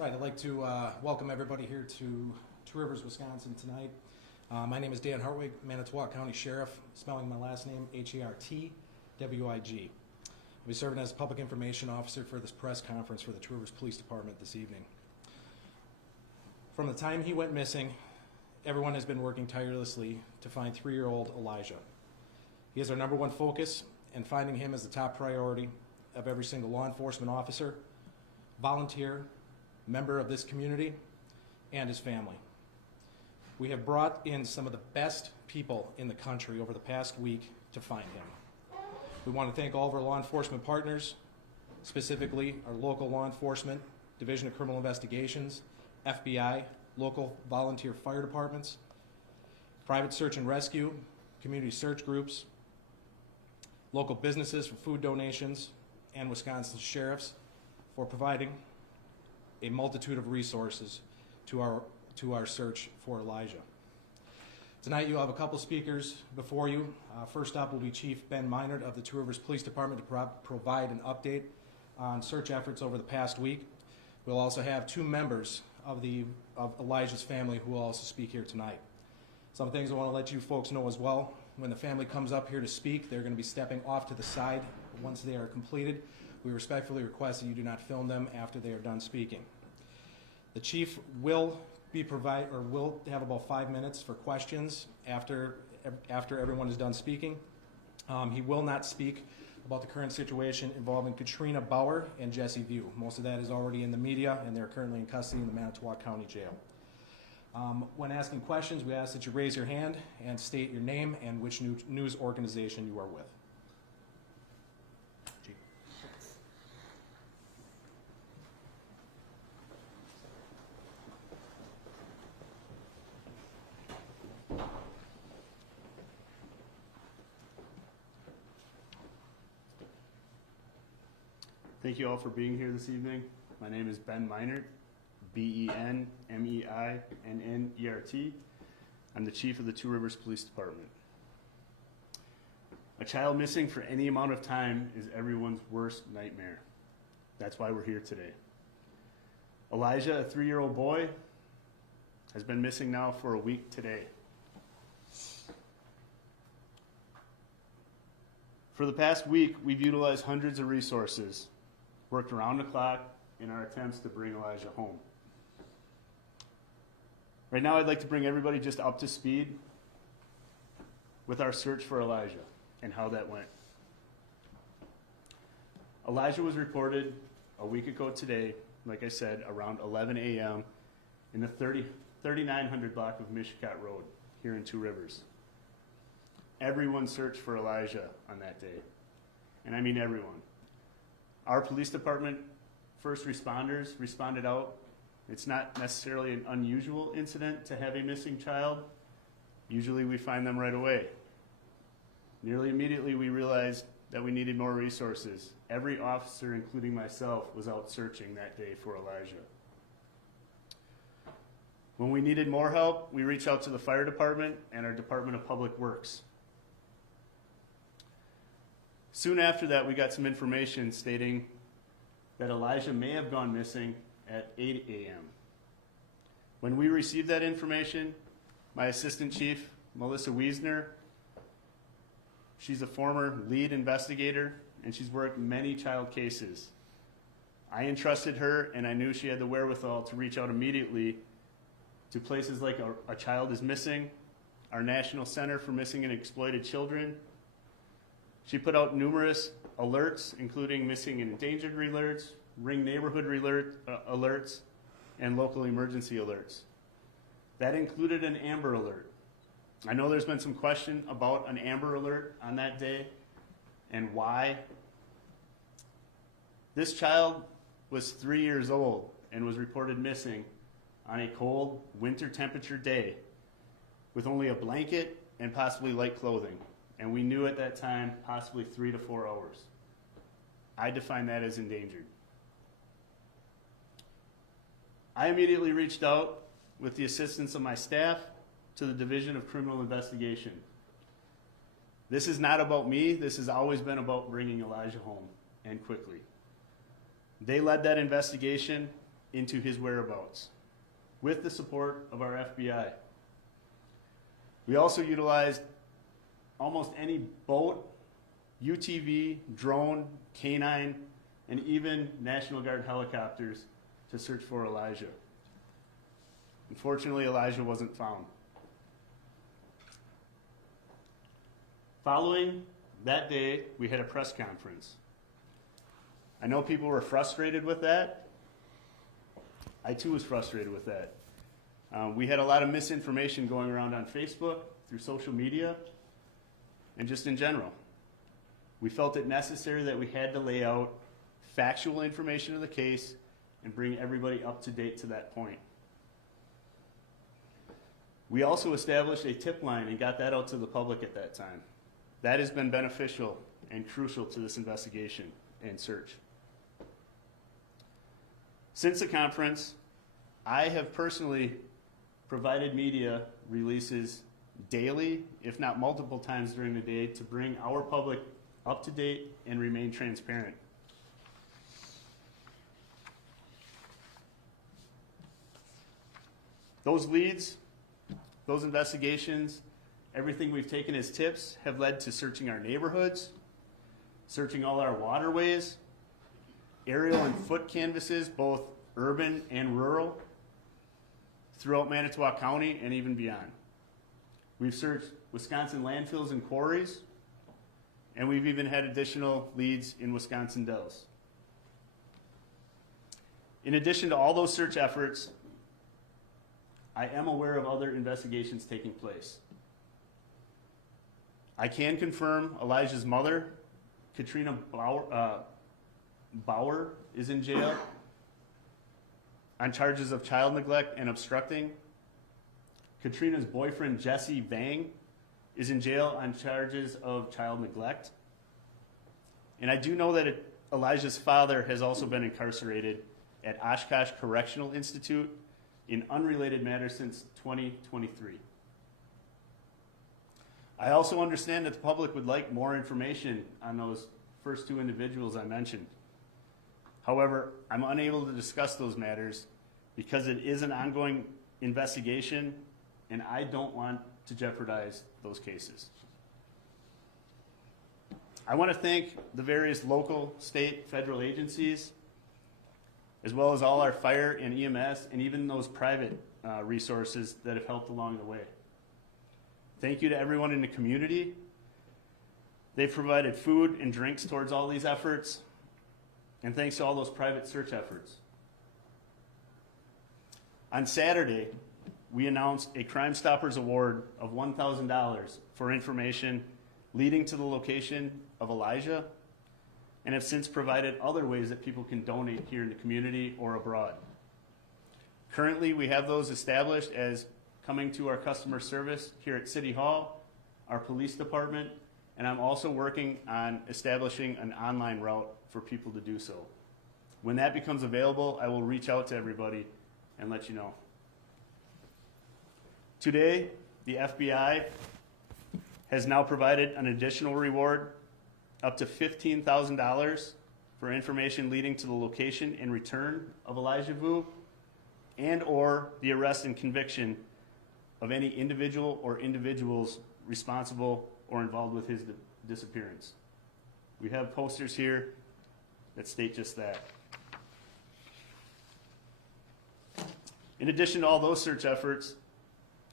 Right, I'd like to welcome everybody here to Two Rivers, Wisconsin tonight. My name is Dan Hartwig, Manitowoc County Sheriff, spelling my last name Hartwig. I'll be serving as Public Information Officer for this press conference for the Two Rivers Police Department this evening. From the time he went missing, everyone has been working tirelessly to find 3-year-old Elijah. He is our number one focus, and finding him is the top priority of every single law enforcement officer, volunteer, member of this community, and his family. We have brought in some of the best people in the country over the past week to find him. We want to thank all of our law enforcement partners, specifically our local law enforcement, Division of Criminal Investigations, FBI, local volunteer fire departments, private search and rescue, community search groups, local businesses for food donations, and Wisconsin sheriffs for providing a multitude of resources to our search for Elijah. Tonight you'll have a couple speakers before you. First up will be Chief Ben Meinert of the Two Rivers Police Department to provide an update on search efforts over the past week. We'll also have 2 members of Elijah's family who will also speak here tonight. Some things I want to let you folks know as well. When the family comes up here to speak, they're going to be stepping off to the side once they are completed. We respectfully request that you do not film them after they are done speaking. The chief will have about 5 minutes for questions after everyone is done speaking. He will not speak about the current situation involving Katrina Bauer and Elijah Vue. Most of that is already in the media, and they're currently in custody in the Manitowoc County Jail. When asking questions, we ask that you raise your hand and state your name and which news organization you are with. Thank you all for being here this evening. My name is Ben Meinert, B-E-N-M-E-I-N-N-E-R-T. I'm the Chief of the Two Rivers Police Department. A child missing for any amount of time is everyone's worst nightmare. That's why we're here today. Elijah, a 3-year-old boy, has been missing now for a week today. For the past week, we've utilized hundreds of resources, worked around the clock in our attempts to bring Elijah home. Right now, I'd like to bring everybody just up to speed with our search for Elijah and how that went. Elijah was reported a week ago today, like I said, around 11 a.m. in the 3900 block of Mishicot Road here in Two Rivers. Everyone searched for Elijah on that day, and I mean everyone. Our police department first responders responded out. It's not necessarily an unusual incident to have a missing child. Usually we find them right away. Nearly immediately we realized that we needed more resources. Every officer, including myself, was out searching that day for Elijah. When we needed more help, we reached out to the fire department and our Department of Public Works. Soon after that, we got some information stating that Elijah may have gone missing at 8 a.m. When we received that information, my assistant chief, Melissa Wiesner, she's a former lead investigator, and she's worked many child cases. I entrusted her, and I knew she had the wherewithal to reach out immediately to places like A Child is Missing, our National Center for Missing and Exploited Children. She put out numerous alerts, including missing and endangered alerts, Ring neighborhood alerts, and local emergency alerts. That included an Amber Alert. I know there's been some question about an Amber Alert on that day and why. This child was 3 years old and was reported missing on a cold winter temperature day with only a blanket and possibly light clothing. And we knew at that time possibly 3 to 4 hours. I define that as endangered. I immediately reached out with the assistance of my staff to the Division of Criminal Investigation. This is not about me. This has always been about bringing Elijah home, and quickly. They led that investigation into his whereabouts with the support of our FBI. We also utilized almost any boat, UTV, drone, canine, and even National Guard helicopters to search for Elijah. Unfortunately, Elijah wasn't found. Following that day, we had a press conference. I know people were frustrated with that. I too was frustrated with that. We had a lot of misinformation going around on Facebook, through social media, and just in general. We felt it necessary that we had to lay out factual information of the case and bring everybody up to date to that point. We also established a tip line and got that out to the public at that time. That has been beneficial and crucial to this investigation and search. Since the conference, I have personally provided media releases daily, if not multiple times during the day, to bring our public up to date and remain transparent. Those leads, those investigations, everything we've taken as tips have led to searching our neighborhoods, searching all our waterways, aerial and foot canvases, both urban and rural, throughout Manitowoc County and even beyond. We've searched Wisconsin landfills and quarries, and we've even had additional leads in Wisconsin Dells. In addition to all those search efforts, I am aware of other investigations taking place. I can confirm Elijah's mother, Katrina Bauer, is in jail on charges of child neglect and obstructing. Katrina's boyfriend, Jesse Vang, is in jail on charges of child neglect. And I do know that Elijah's father has also been incarcerated at Oshkosh Correctional Institute in unrelated matters since 2023. I also understand that the public would like more information on those first two individuals I mentioned. However, I'm unable to discuss those matters because it is an ongoing investigation and I don't want to jeopardize those cases. I want to thank the various local, state, federal agencies, as well as all our fire and EMS, and even those private resources that have helped along the way. Thank you to everyone in the community. They've provided food and drinks towards all these efforts, and thanks to all those private search efforts. On Saturday, we announced a Crime Stoppers Award of $1,000 for information leading to the location of Elijah, and have since provided other ways that people can donate here in the community or abroad. Currently, we have those established as coming to our customer service here at City Hall, our police department, and I'm also working on establishing an online route for people to do so. When that becomes available, I will reach out to everybody and let you know. Today, the FBI has now provided an additional reward up to $15,000 for information leading to the location and return of Elijah Vue and or the arrest and conviction of any individual or individuals responsible or involved with his disappearance. We have posters here that state just that. In addition to all those search efforts,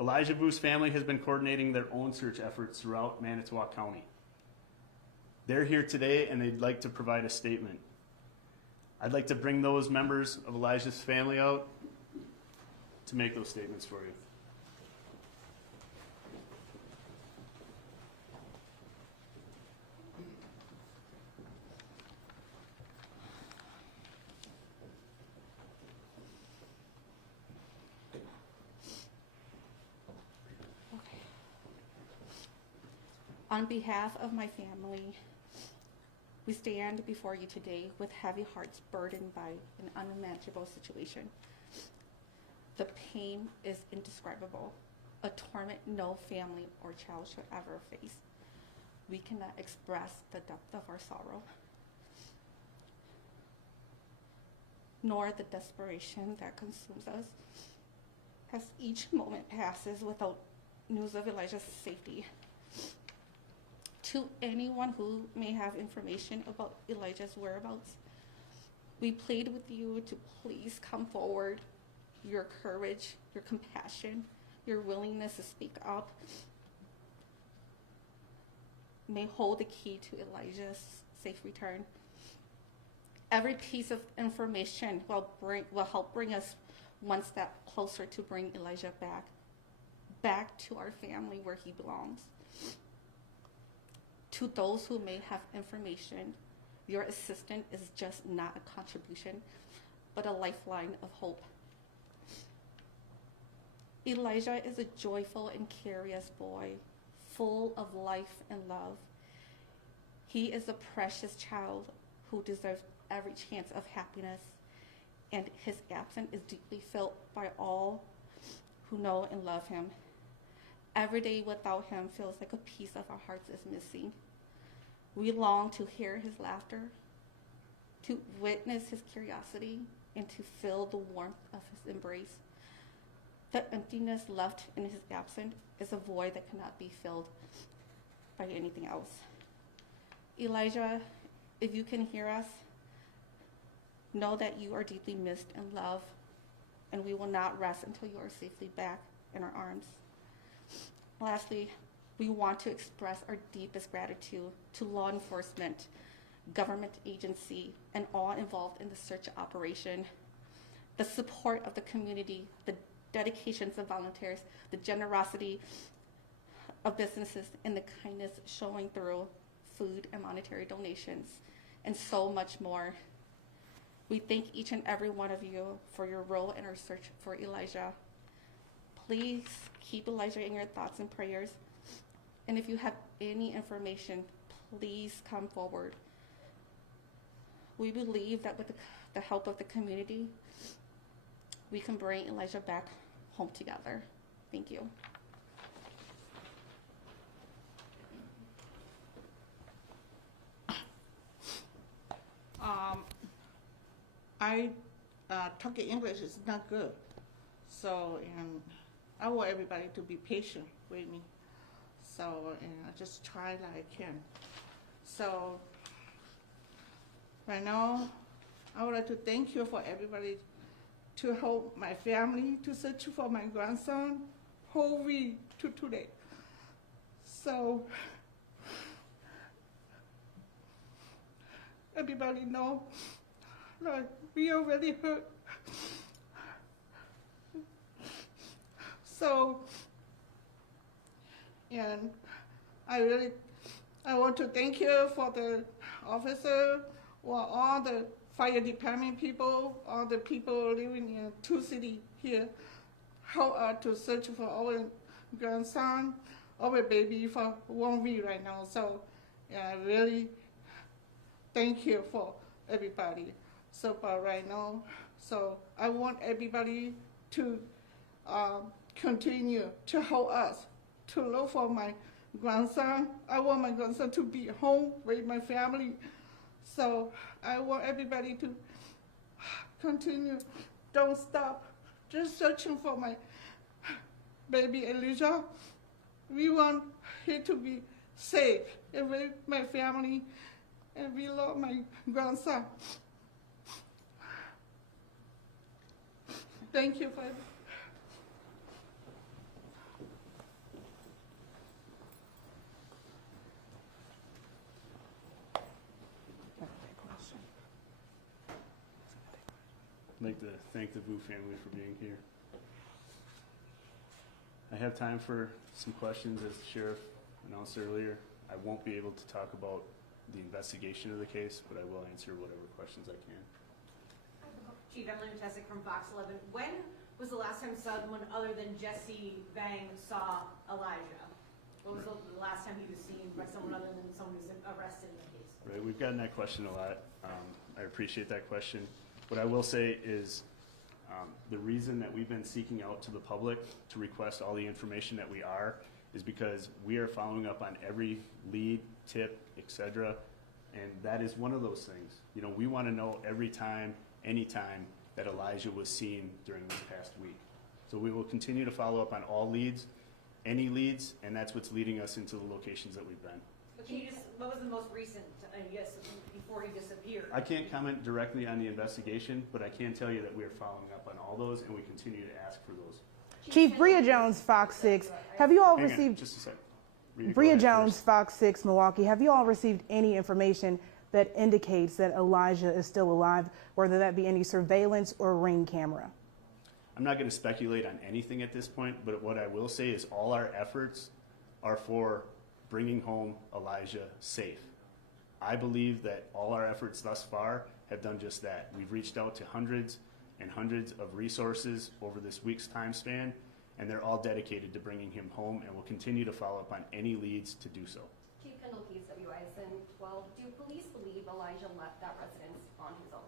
Elijah Vue's family has been coordinating their own search efforts throughout Manitowoc County. They're here today and they'd like to provide a statement. I'd like to bring those members of Elijah's family out to make those statements for you. On behalf of my family, we stand before you today with heavy hearts burdened by an unimaginable situation. The pain is indescribable, a torment no family or child should ever face. We cannot express the depth of our sorrow. nor the desperation that consumes us as each moment passes without news of Elijah's safety. To anyone who may have information about Elijah's whereabouts, we plead with you to please come forward. Your courage, your compassion, your willingness to speak up may hold the key to Elijah's safe return. Every piece of information will help bring us one step closer to bring Elijah back to our family where he belongs. To those who may have information, your assistance is just not a contribution, but a lifeline of hope. Elijah is a joyful and curious boy, full of life and love. He is a precious child who deserves every chance of happiness, and his absence is deeply felt by all who know and love him. Every day without him feels like a piece of our hearts is missing. We long to hear his laughter, to witness his curiosity, and to feel the warmth of his embrace. The emptiness left in his absence is a void that cannot be filled by anything else. Elijah, if you can hear us, know that you are deeply missed and loved, and we will not rest until you are safely back in our arms. Lastly, we want to express our deepest gratitude to law enforcement, government agency, and all involved in the search operation. The support of the community, the dedications of volunteers, the generosity of businesses, and the kindness showing through food and monetary donations, and so much more. We thank each and every one of you for your role in our search for Elijah. Please keep Elijah in your thoughts and prayers. And if you have any information, please come forward. We believe that with the help of the community, we can bring Elijah back home together. Thank you. I talking English is not good, so and I want everybody to be patient with me. So and I just try like I can. So right now, I would like to thank you for everybody to help my family to search for my grandson whole week to today. So everybody know like we already hurt. So and I want to thank you for the officer or all the fire department people, all the people living in two cities here, help us to search for our grandson, our baby for 1 week right now. So yeah, really thank you for everybody. So but right now, so I want everybody to continue to help us to look for my grandson. I want my grandson to be home with my family. So I want everybody to continue, don't stop, just searching for my baby Elijah. We want him to be safe and with my family, and we love my grandson. Thank you for I'd like to thank the Vue family for being here. I have time for some questions. As the sheriff announced earlier, I won't be able to talk about the investigation of the case, but I will answer whatever questions I can. Chief Emily Tessick from Fox 11. When was the last time someone other than Jesse Vang saw Elijah? When was the last time he was seen by someone other than someone who's arrested in the case? Right, we've gotten that question a lot. I appreciate that question. What I will say is the reason that we've been seeking out to the public to request all the information that we are is because we are following up on every lead, tip, etc. And that is one of those things. You know, we want to know every time, anytime that Elijah was seen during this past week. So we will continue to follow up on all leads, any leads, and that's what's leading us into the locations that we've been. But can you just, what was the most recent, I guess, before he disappeared? I can't comment directly on the investigation, but I can tell you that we are following up on all those, and we continue to ask for those. Chief Bria Jones, Fox 6. Have you all Hang on, received, just a sec. Rita, go Bria ahead Jones, first. Fox 6 Milwaukee, have you all received any information that indicates that Elijah is still alive, whether that be any surveillance or ring camera? I'm not going to speculate on anything at this point, but what I will say is all our efforts are for bringing home Elijah safe. I believe that all our efforts thus far have done just that. We've reached out to hundreds and hundreds of resources over this week's time span, and they're all dedicated to bringing him home, and we'll continue to follow up on any leads to do so. Chief Kendall Keys, WISN 12. Do police believe Elijah left that residence on his own?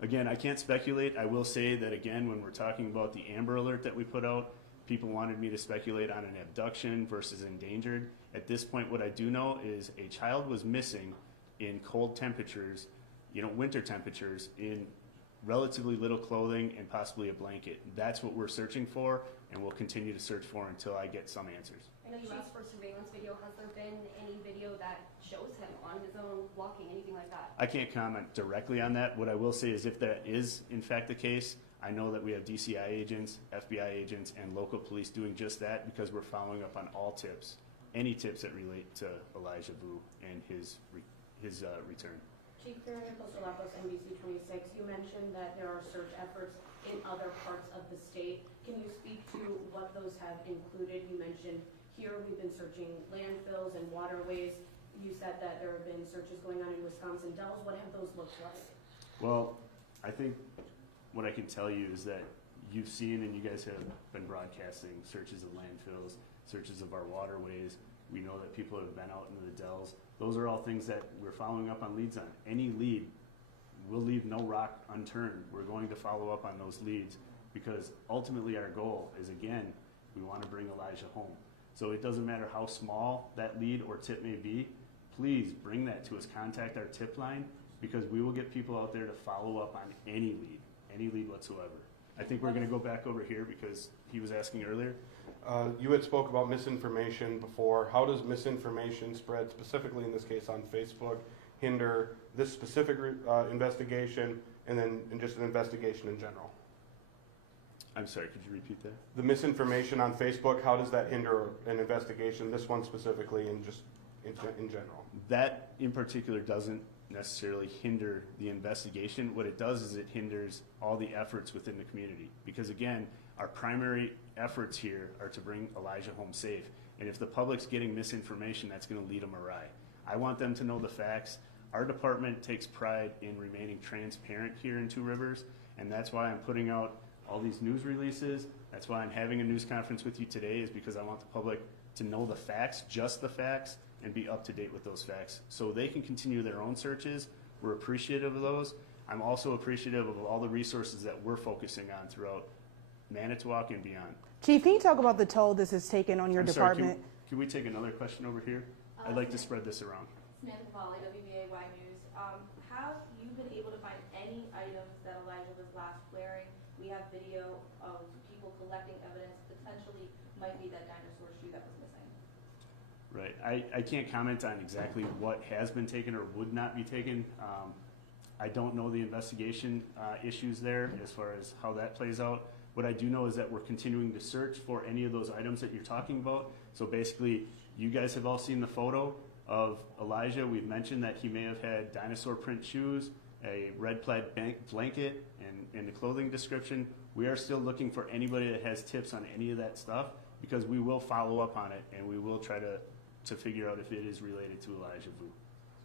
Again, I can't speculate. I will say that, again, when we're talking about the Amber Alert that we put out, people wanted me to speculate on an abduction versus endangered. At this point, what I do know is a child was missing in cold temperatures, you know, winter temperatures, in relatively little clothing and possibly a blanket. That's what we're searching for, and we'll continue to search for until I get some answers. I know you asked for surveillance video. Has there been any video that shows him on his own walking, anything like that? I can't comment directly on that. What I will say is if that is in fact the case, I know that we have DCI agents, FBI agents, and local police doing just that because we're following up on all tips, any tips that relate to Elijah Vue and his return. Chief Karen Kostelapos, NBC 26, you mentioned that there are search efforts in other parts of the state. Can you speak to what those have included? You mentioned here we've been searching landfills and waterways. You said that there have been searches going on in Wisconsin Dells. What have those looked like? Well, I think what I can tell you is that you've seen and you guys have been broadcasting searches of landfills, searches of our waterways. We know that people have been out into the dells. Those are all things that we're following up on leads on. Any lead, we'll leave no rock unturned. We're going to follow up on those leads because ultimately our goal is, again, we want to bring Elijah home. So it doesn't matter how small that lead or tip may be, please bring that to us. Contact our tip line because we will get people out there to follow up on any lead whatsoever. I think we're going to go back over here because he was asking earlier. You had spoke about misinformation before. How does misinformation spread, specifically in this case on Facebook, hinder this specific investigation and then just an investigation in general? I'm sorry, could you repeat that? The misinformation on Facebook, how does that hinder an investigation, this one specifically and just in general? That in particular doesn't necessarily hinder the investigation. What it does is it hinders all the efforts within the community because, again, our primary efforts here are to bring Elijah home safe. And if the public's getting misinformation, that's going to lead them awry. I want them to know the facts. Our department takes pride in remaining transparent here in Two Rivers, and that's why I'm putting out all these news releases. That's why I'm having a news conference with you today, is because I want the public to know the facts, just the facts, and be up to date with those facts so they can continue their own searches. We're appreciative of those. I'm also appreciative of all the resources that we're focusing on throughout Manitowoc and beyond. Chief, can you talk about the toll this has taken on your I'm sorry, department? can we take another question over here? I'd like to spread this around. Samantha Volley, WBAY News. Have you been able to find any items that Elijah was last wearing? We have video of people collecting evidence, potentially might be that dinosaur shoe that was missing. Right. I can't comment on exactly what has been taken or would not be taken. I don't know the investigation issues there as far as how that plays out. What I do know is that we're continuing to search for any of those items that you're talking about. So basically, you guys have all seen the photo of Elijah. We've mentioned that he may have had dinosaur print shoes, a red plaid blanket, and in the clothing description. We are still looking for anybody that has tips on any of that stuff because we will follow up on it and we will try to figure out if it is related to Elijah Vue.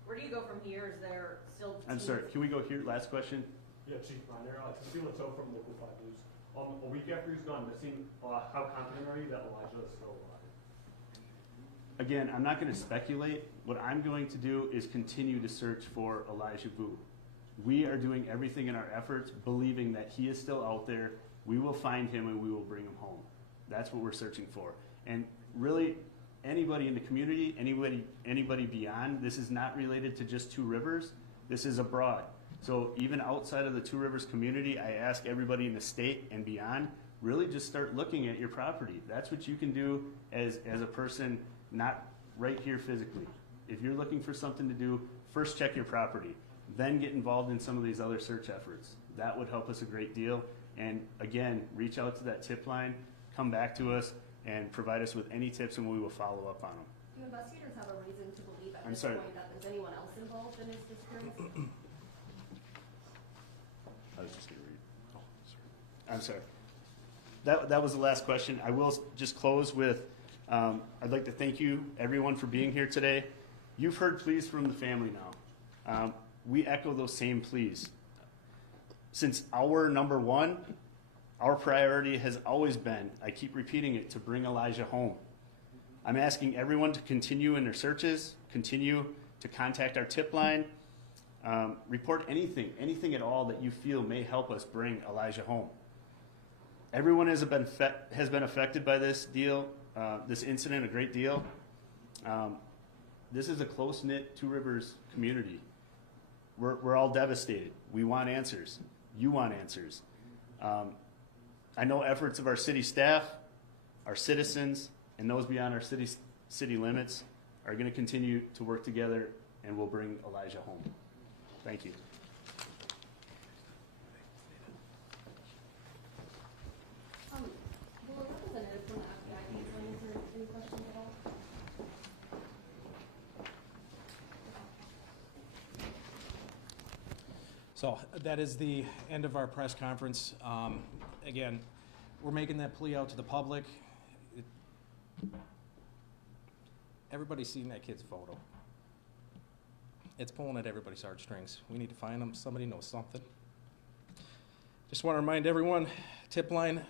Where do you go from here? Is there still? I'm sorry, can we go here? Last question. Yeah, Chief Minor, Cecile Toe from Local 5 News. A week after he's gone missing, how confident are you that Elijah is still alive? Again, I'm not going to speculate. What I'm going to do is continue to search for Elijah Vue. We are doing everything in our efforts, believing that he is still out there. We will find him and we will bring him home. That's what we're searching for. And really, anybody in the community, anybody beyond. This is not related to just Two Rivers. This is abroad. So even outside of the Two Rivers community, I ask everybody in the state and beyond, really just start looking at your property. That's what you can do as a person not right here physically. If you're looking for something to do, first check your property, then get involved in some of these other search efforts. That would help us a great deal. And again, reach out to that tip line, come back to us, and provide us with any tips, and we will follow up on them. Do investigators have a reason to believe at I'm this sorry. point that there's anyone else involved in his disappearance? I was just going to read. Oh, sorry. I'm sorry. That was the last question. I will just close with, I'd like to thank you, everyone, for being here today. You've heard pleas from the family now. We echo those same pleas. Since our number one, our priority has always been, I keep repeating it, to bring Elijah home. I'm asking everyone to continue in their searches, continue to contact our tip line, report anything at all that you feel may help us bring Elijah home. Everyone has been affected by this deal, this incident a great deal. This is a close-knit Two Rivers community. We're all devastated. We want answers. You want answers. I know efforts of our city staff, our citizens, and those beyond our city limits are going to continue to work together, and we'll bring Elijah home. Thank you. Will a representative from the FBI be joining for any questions at all? So that is the end of our press conference. Again, we're making that plea out to the public. Everybody's seen that kid's photo. It's pulling at everybody's heartstrings. We need to find them. Somebody knows something. Just want to remind everyone, tip line,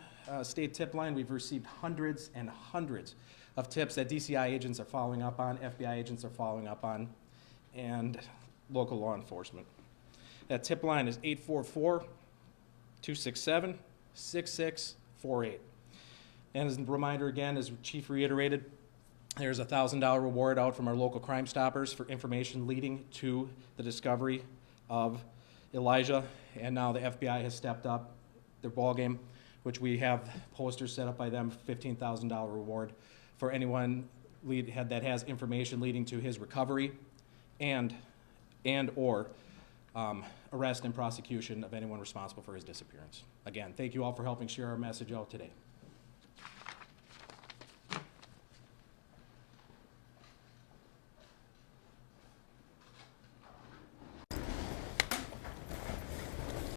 state tip line, we've received hundreds and hundreds of tips that DCI agents are following up on, FBI agents are following up on, and local law enforcement. That tip line is 844-267-6648. And as a reminder again, as Chief reiterated, there's a $1,000 reward out from our local Crime Stoppers for information leading to the discovery of Elijah. And now the FBI has stepped up their ballgame, which we have posters set up by them, $15,000 reward for anyone that has information leading to his recovery and or arrest and prosecution of anyone responsible for his disappearance. Again, thank you all for helping share our message out today.